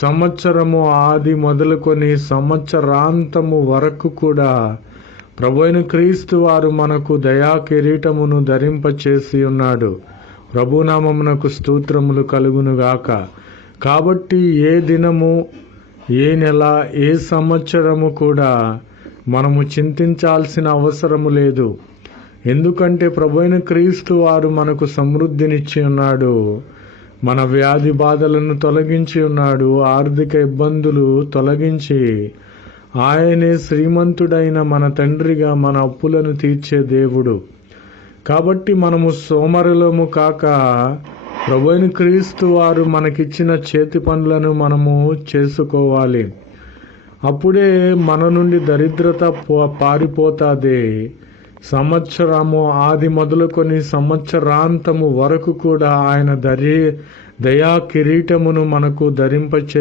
సంవత్సరము ఆది మొదలుకొని సంవత్సరాంతము వరకు కూడా ప్రభువైన క్రీస్తు వారు మనకు దయా కిరీటమును ధరింపచేసి ఉన్నాడు. ప్రభునామమునకు స్తోత్రములు కలుగునుగాక. కాబట్టి ఏ దినము, ఏ నెల, ఏ సంవత్సరము కూడా మనము చింతించాల్సిన అవసరము లేదు. ఎందుకంటే ప్రభువైన క్రీస్తు వారు మనకు సమృద్ధినిచ్చి ఉన్నాడు. మన వ్యాధి బాధలను తొలగించి ఉన్నాడు. ఆర్థిక ఇబ్బందులు తొలగించి ఆయనే శ్రీమంతుడైన మన తండ్రిగా మన అప్పులను తీర్చే దేవుడు. కాబట్టి మనము సోమరులము కాక ప్రభువైన క్రీస్తు వారు మనకిచ్చిన చేతి పనులను మనము చేసుకోవాలి. అప్పుడే మన నుండి దరిద్రత పారిపోతాది. సంవత్సరము ఆది మొదలుకొని సంవత్సరాంతము వరకు కూడా ఆయన దయా కిరీటమును మనకు ధరింపచే